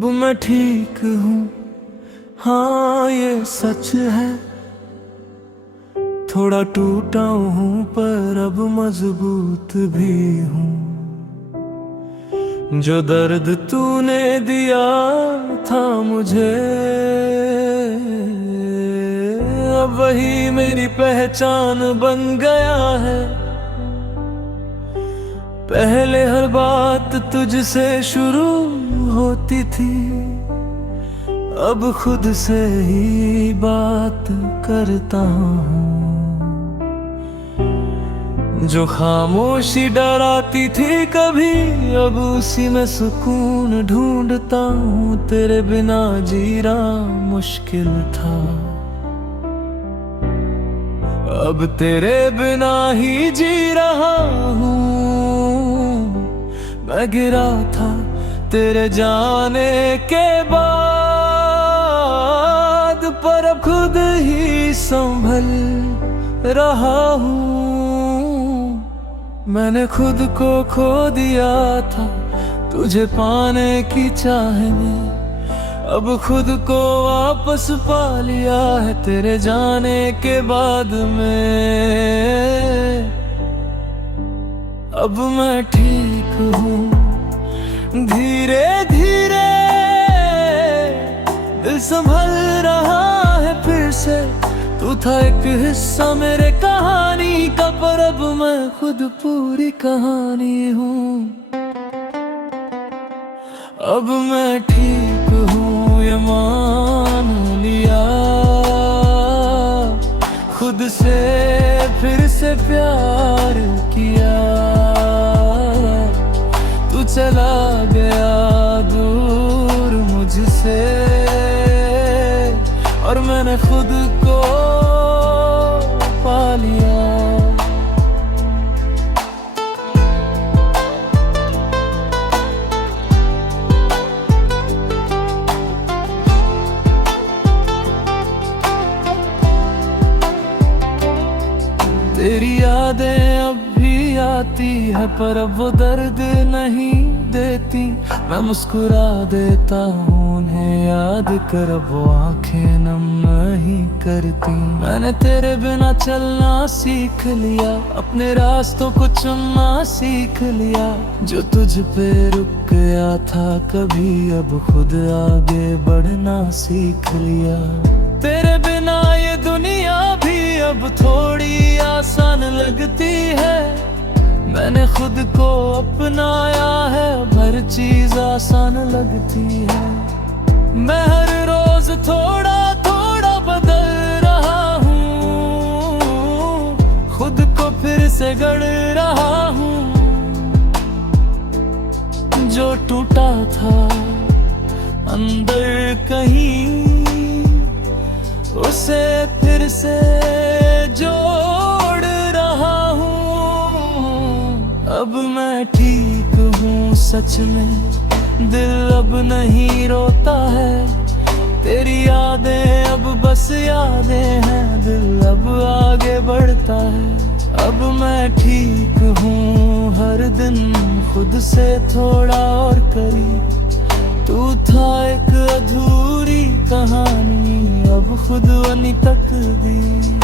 अब मैं ठीक हूँ, हाँ ये सच है। थोड़ा टूटा हूँ पर अब मजबूत भी हूँ। जो दर्द तूने दिया था मुझे, अब वही मेरी पहचान बन गया है। पहले हर बात तुझसे शुरू होती थी, अब खुद से ही बात करता हूँ। जो खामोशी डराती थी कभी, अब उसी में सुकून ढूंढता हूँ। तेरे बिना जीना मुश्किल था, अब तेरे बिना ही जी रहा हूँ। मैं गिरा था तेरे जाने के बाद, पर अब खुद ही संभल रहा हूँ। मैंने खुद को खो दिया था तुझे पाने की चाह में, अब खुद को वापस पा लिया है तेरे जाने के बाद में। अब मैं ठीक हूँ, धीरे धीरे दिल संभल रहा है फिर से। तू था एक हिस्सा मेरे कहानी का, पर अब मैं खुद पूरी कहानी हूँ। अब मैं ठीक हूँ ये मान लिया, खुद से फिर से प्यार किया। तू चला गया दूर मुझसे, और मैंने खुद को पा लिया। तेरी यादें अब भी आती है, पर अब वो दर्द नहीं देती। मैं मुस्कुरा देता हूँ उन्हें याद कर, अब वो आंखें नम नहीं करती। मैंने तेरे बिना चलना सीख लिया, अपने रास्तों को चुनना सीख लिया। जो तुझ पे रुक गया था कभी, अब खुद आगे बढ़ना सीख लिया। तेरे बिना ये दुनिया भी अब थोड़ी आसान लगती है। मैंने खुद को अपनाया है, अब हर चीज आसान लगती है। मैं हर रोज थोड़ा थोड़ा बदल रहा हूँ, खुद को फिर से गढ़ रहा हूँ। जो टूटा था अंदर कहीं, उसे फिर से जोड़ रहा हूँ। अब मैं ठीक हूँ सच में, दिल अब नहीं रोता है। तेरी यादें अब बस यादें हैं, दिल अब आगे बढ़ता है। अब मैं ठीक हूँ हर दिन खुद से थोड़ा और करीब। तू था एक अधूरी कहानी, अब खुद बनी तकदीर।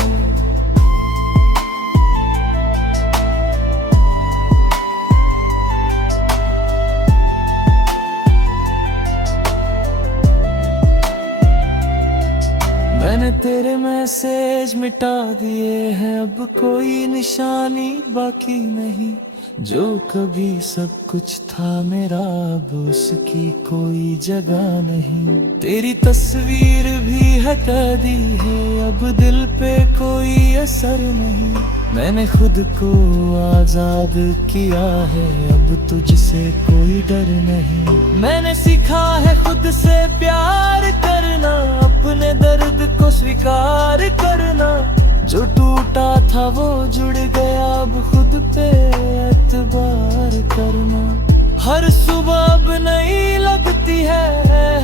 मैंने तेरे मैसेज मिटा दिए हैं, अब कोई निशानी बाकी नहीं। जो कभी सब कुछ था मेरा, अब उसकी कोई जगह नहीं। तेरी तस्वीर भी हटा दी है, अब दिल पे कोई असर नहीं। मैंने खुद को आजाद किया है, अब तुझसे कोई डर नहीं। मैंने सीखा है खुद से प्यार करना, अपने दर्द को स्वीकार करना। जो टूटा था वो जुड़ गया, अब खुद पे एतबार करना। हर सुबह अब नई लगती है,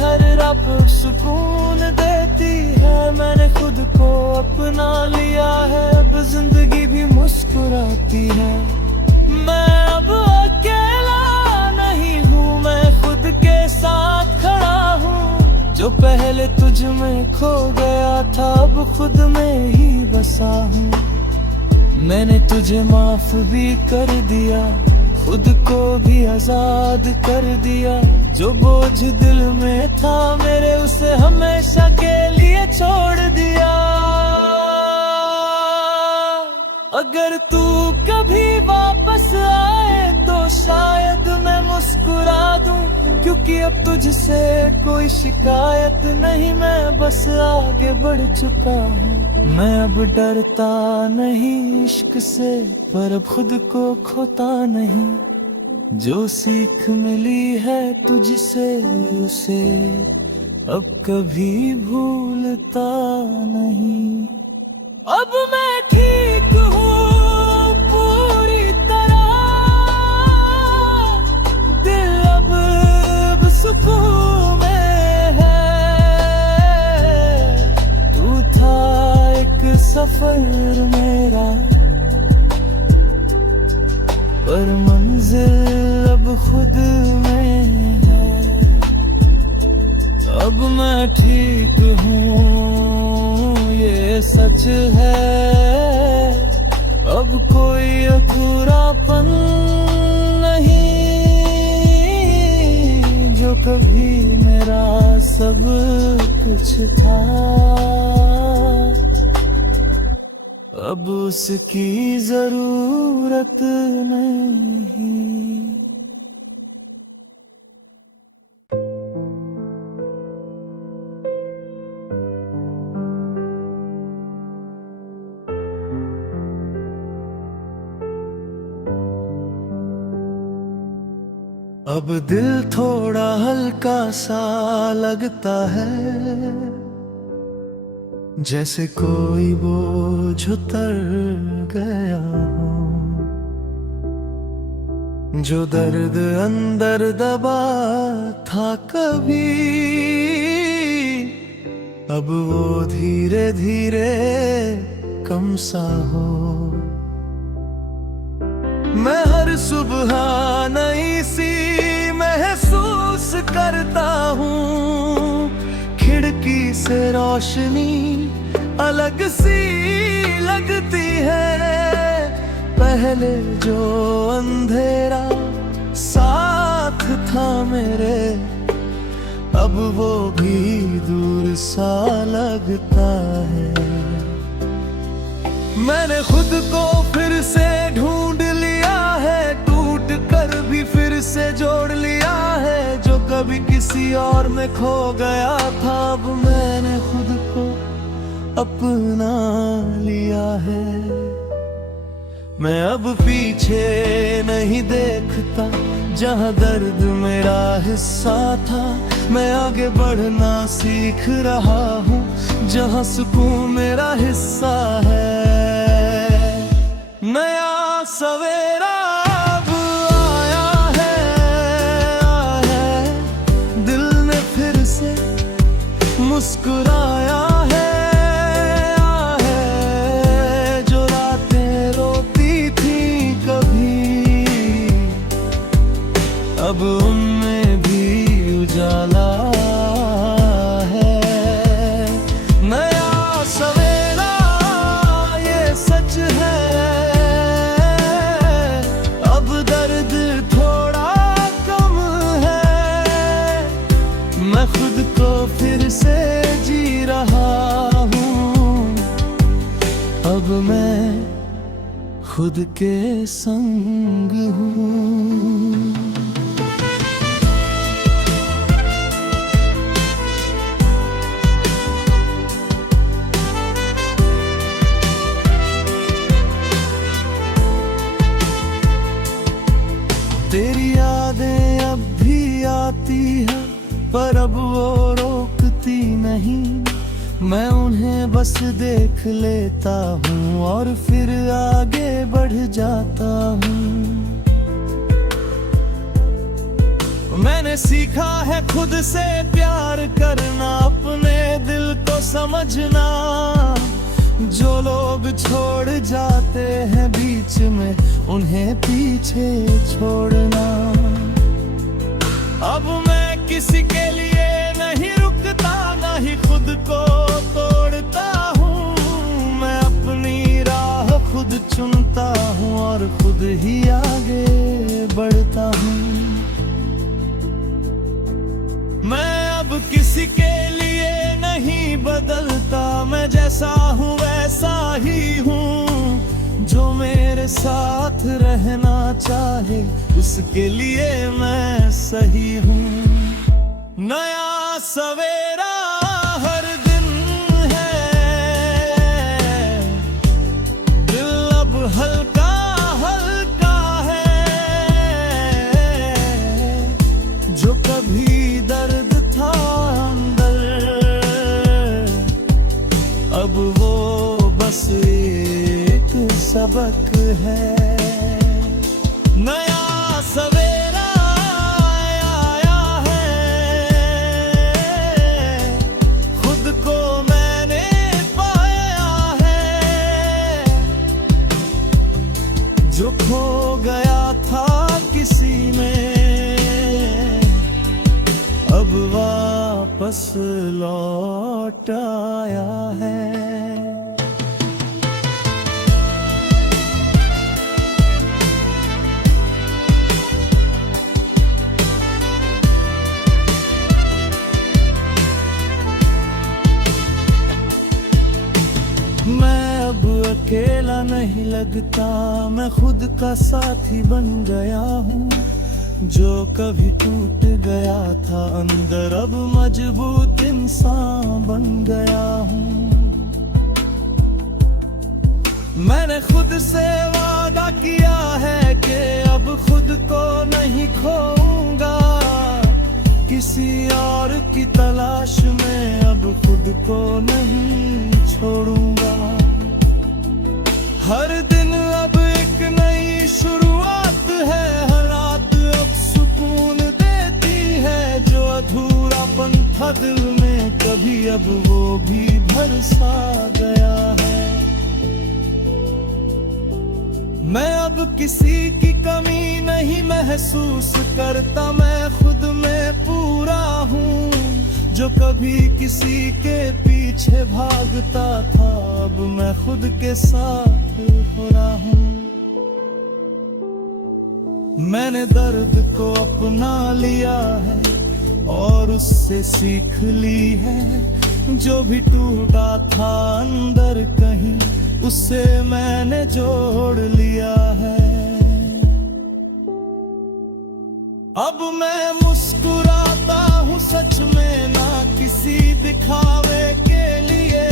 हर रात सुकून देती है। मैंने खुद को अपना लिया है, अब जिंदगी भी मुस्कुराती है। मैं अब अकेला नहीं हूँ, मैं खुद के साथ खड़ा पहले तुझ में खो गया था, अब खुद में ही बसा हूँ। मैंने तुझे माफ भी कर दिया, खुद को भी आजाद कर दिया। जो बोझ दिल में था मेरे, उसे हमेशा के लिए छोड़ दिया। अगर तू कभी वापस आए तो शायद मैं मुस्कुरा दूं, क्योंकि अब तुझसे कोई शिकायत नहीं, मैं बस आगे बढ़ चुका हूँ। मैं अब डरता नहीं इश्क से, पर अब खुद को खोता नहीं। जो सीख मिली है तुझसे, उसे अब कभी भूलता नहीं। अब मैं ठीक हूँ पूरी तरह, दिल अब सुकून में है। तू था एक सफर मेरा, पर मंजिल अब खुद में है। अब मैं ठीक हूँ ये सच है, अब कोई अधूरापन नहीं। जो कभी मेरा सब कुछ था, अब उसकी जरूरत नहीं। अब दिल थोड़ा हल्का सा लगता है, जैसे कोई बोझ उतर गया हो। जो दर्द अंदर दबा था कभी, अब वो धीरे धीरे कम सा हो। मैं हर सुबह नई सी महसूस करता हूँ, खिड़की से रोशनी अलग सी लगती है। पहले जो अंधेरा साथ था मेरे, अब वो भी दूर सा लगता है। मैंने खुद को फिर से ढूंढ लिया है, टूट कर भी फिर से जोड़ लिया है। जो कभी किसी और में खो गया था, अब मैंने खुद को अपना लिया है। मैं अब पीछे नहीं देखता, जहाँ दर्द मेरा हिस्सा था। मैं आगे बढ़ना सीख रहा हूँ, जहाँ सुकून मेरा हिस्सा है। नया सवेरा अब आया है, दिल ने फिर से मुस्कुराया है। जो रातें रोती थी कभी, अब उनमें भी उजाला है। नया सवेरा ये सच है, अब दर्द थोड़ा कम है। मैं खुद को फिर से जी रहा हूँ, अब मैं खुद के संग हूँ। तेरी यादें अब भी आती है, पर अब वो रोकती नहीं। मैं उन्हें बस देख लेता हूँ और फिर आगे बढ़ जाता हूँ। मैंने सीखा है खुद से प्यार करना, अपने दिल को समझना। जो लोग छोड़ जाते हैं बीच में, उन्हें पीछे छोड़ना। अब मैं किसी के लिए नहीं रुक भागता नहीं खुद को तोड़ता हूँ। मैं अपनी राह खुद चुनता हूँ और खुद ही आगे बढ़ता हूँ। मैं अब किसी के लिए नहीं बदलता, मैं जैसा हूँ वैसा ही हूँ। जो मेरे साथ रहना चाहे उसके लिए मैं सही हूँ। नया सवेरा हर दिन है, दिल अब हल्का हल्का है। जो कभी दर्द था अंदर, अब वो बस एक सबक है। नया सवेरा आया है, खुद को मैंने पाया है। जो खो गया था किसी में, अब वापस लौट आया है। मैं अब अकेला नहीं लगता, मैं खुद का साथी बन गया हूँ। जो कभी टूट गया था अंदर, अब मजबूत इंसान बन गया हूँ। मैंने खुद से वादा किया है कि अब खुद को नहीं खोऊंगा। किसी और की तलाश में अब खुद को नहीं छोड़ूंगा। हर दिन अब एक नई शुरुआत है, हालात अब सुकून देती है। जो अधूरापन था दिल में कभी, अब वो भी भर सा गया है। मैं अब किसी की कमी नहीं महसूस करता, मैं खुद में पूरा हूँ। जो कभी किसी के पीछे भागता था, अब मैं खुद के साथ हो रहा हूँ। मैंने दर्द को अपना लिया है और उससे सीख ली है। जो भी टूटा था अंदर कहीं, उससे मैंने जोड़ लिया है। अब मैं मुस्कुराता हूँ सच में, ना किसी दिखावे के लिए।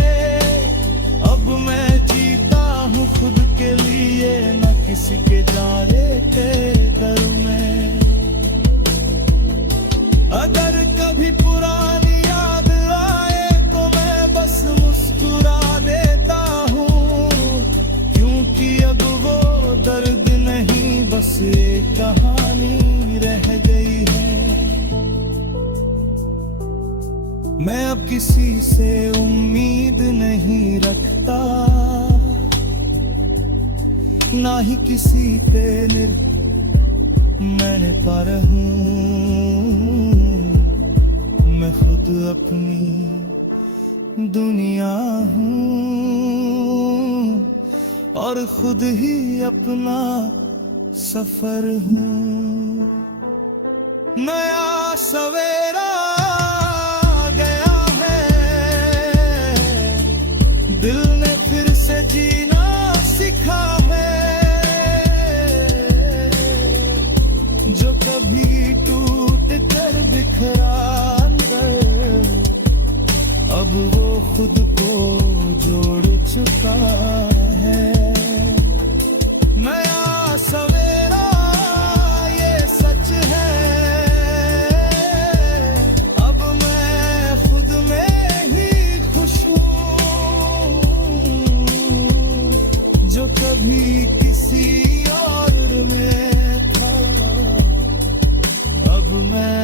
अब मैं जीता हूँ खुद के लिए, ना किसी के जाने के डर में। अगर कभी पुरानी याद आए तो मैं बस मुस्कुरा देता हूँ, क्योंकि अब वो दर्द नहीं, बस एक कहानी रह गई है। मैं अब किसी से उम्मीद नहीं रखता, ना ही किसी पे मैंने पर हूँ। मैं खुद अपनी दुनिया हूँ और खुद ही अपना सफर हूँ। नया सवेरा आ गया है, दिल ने फिर से जीना सीखा है। जो कभी टूट कर बिखरा अंदर, अब वो खुद को जोड़ चुका है। नया सवेरा ये सच है, अब मैं खुद में ही खुश हूँ। जो कभी किसी और में था, अब मैं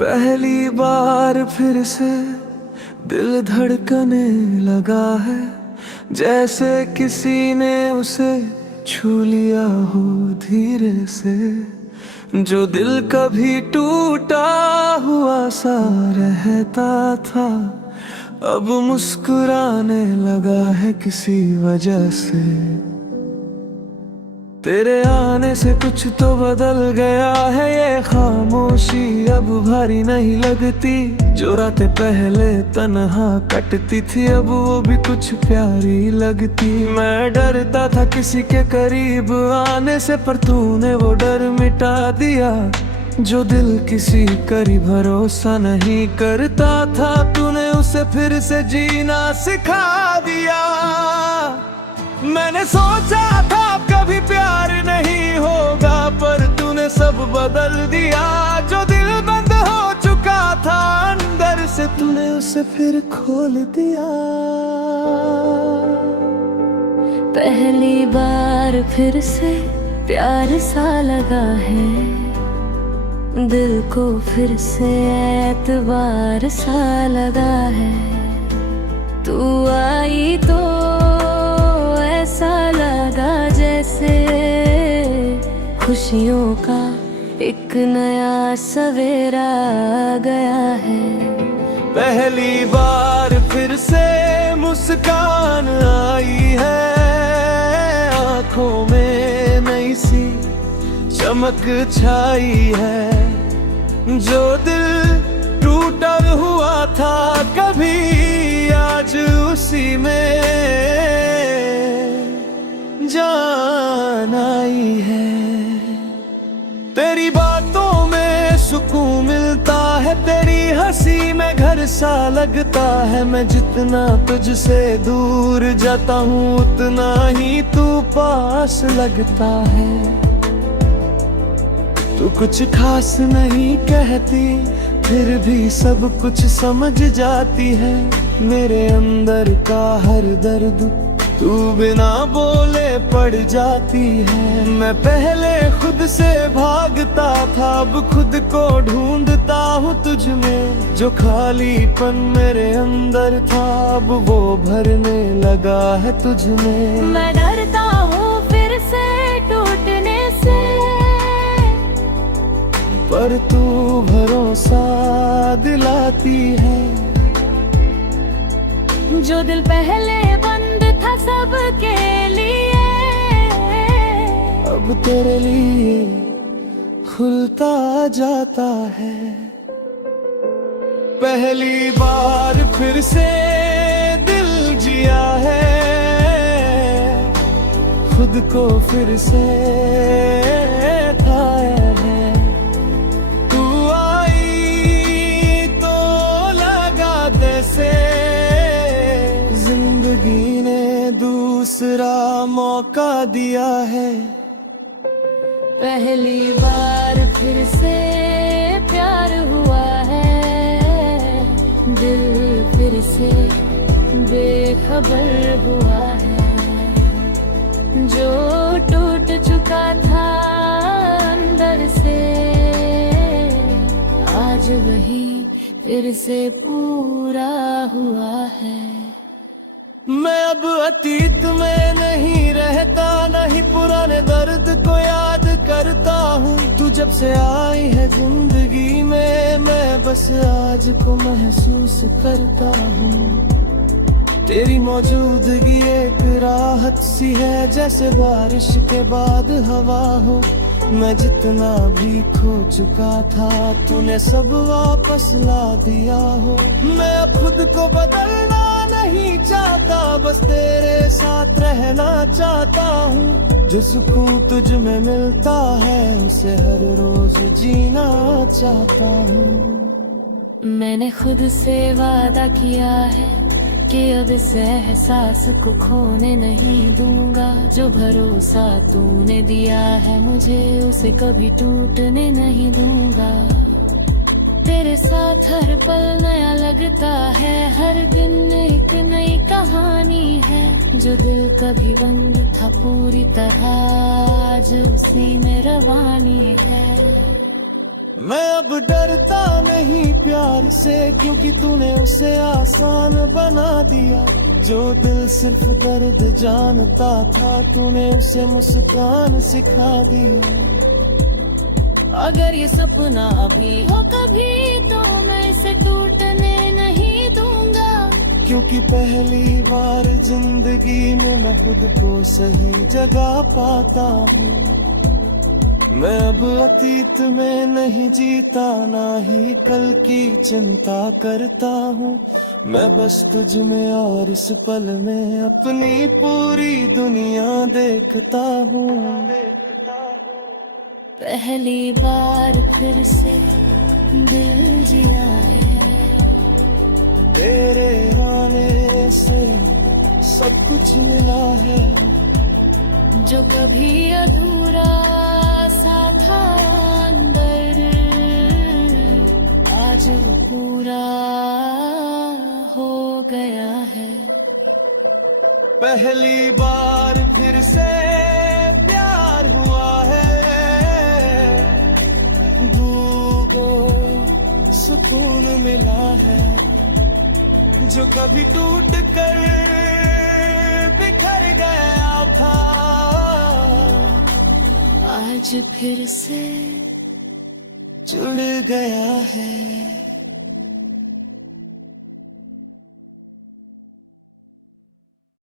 पहली बार फिर से दिल धड़कने लगा है, जैसे किसी ने उसे छू लिया हो धीरे से। जो दिल कभी टूटा हुआ सा रहता था, अब मुस्कुराने लगा है किसी वजह से। तेरे आने से कुछ तो बदल गया है, ये खामोशी अब भारी नहीं लगती। जो रातें पहले तन्हा कटती थी, अब वो भी कुछ प्यारी लगती। मैं डरता था किसी के करीब आने से, पर तूने वो डर मिटा दिया। जो दिल किसी करीब भरोसा नहीं करता था, तूने उसे फिर से जीना सिखा दिया। मैंने सोचा था कभी प्यार नहीं होगा, पर तूने सब बदल दिया। जो दिल बंद हो चुका था अंदर से, तूने उसे फिर खोल दिया। पहली बार फिर से प्यार सा लगा है, दिल को फिर से एतबार सा लगा है। तू आई तो ऐसा लगा जैसे खुशियों का एक नया सवेरा आ गया है। पहली बार फिर से मुस्कान आई है, आंखों में नई सी चमक छाई है। जो दिल टूटा हुआ था कभी, आज उसी में जान आई है। तेरी बातों में सुकून मिलता है, तेरी हंसी में घर सा लगता है। मैं जितना तुझसे दूर जाता हूँ, उतना ही तू पास लगता है। तू कुछ खास नहीं कहती, फिर भी सब कुछ समझ जाती है। मेरे अंदर का हर दर्द तू बिना बोले पड़ जाती है। मैं पहले खुद से भागता था, अब खुद को ढूंढता हूँ तुझ में। जो खालीपन मेरे अंदर था, अब वो भरने लगा है तुझ में। मैं डरता हूँ फिर से टूटने से, पर तू भरोसा दिलाती है। जो दिल पहले बंद था सबके लिए, अब तेरे लिए खुलता जाता है। पहली बार फिर से दिल जिया है, खुद को फिर से पाया है। तू आई तो लगा जैसे जिंदगी ने दूसरा मौका दिया है। पहली बार फिर से प्यार हुआ है, दिल फिर से बेखबर हुआ है। जो टूट चुका था अंदर से, आज वही फिर से पूरा हुआ है। मैं अब अतीत में नहीं रहता, नहीं पुराने दर्द को याद करता हूँ। तू जब से आई है जिंदगी में, मैं बस आज को महसूस करता हूँ। तेरी मौजूदगी एक राहत सी है, जैसे बारिश के बाद हवा हो। मैं जितना भी खो चुका था, तूने सब वापस ला दिया हो। मैं अब खुद को बदलना नहीं चाहता, बस तेरे साथ रहना चाहता हूँ। जो सुकून तुझ में मिलता है, उसे हर रोज जीना चाहता हूँ। मैंने खुद से वादा किया है कि अब इस एहसास को खोने नहीं दूंगा। जो भरोसा तूने दिया है मुझे, उसे कभी टूटने नहीं दूंगा। तेरे साथ हर पल नया लगता है, हर दिन एक नई कहानी है। जो दिल कभी बंद था पूरी तरह, आज उसी में रवानी है। मैं अब डरता नहीं प्यार से, क्योंकि तूने उसे आसान बना दिया। जो दिल सिर्फ दर्द जानता था, तूने उसे मुस्कान सिखा दिया। अगर ये सपना अभी हो कभी, तो मैं इसे टूटने नहीं दूंगा। क्योंकि पहली बार जिंदगी में मैं खुद को सही जगह पाता हूँ। मैं अब अतीत में नहीं जीता, ना ही कल की चिंता करता हूँ। मैं बस तुझ में और इस पल में अपनी पूरी दुनिया देखता हूँ। पहली बार फिर से दिल जिया है, तेरे आने से सब कुछ मिला है। जो कभी अधूरा सा था अंदर, आज वो पूरा हो गया है। पहली बार फिर से प्यार हुआ है, दिल को सुकून मिला है। जो कभी टूट कर बिखर गया था, आज फिर से जुड़ गया है।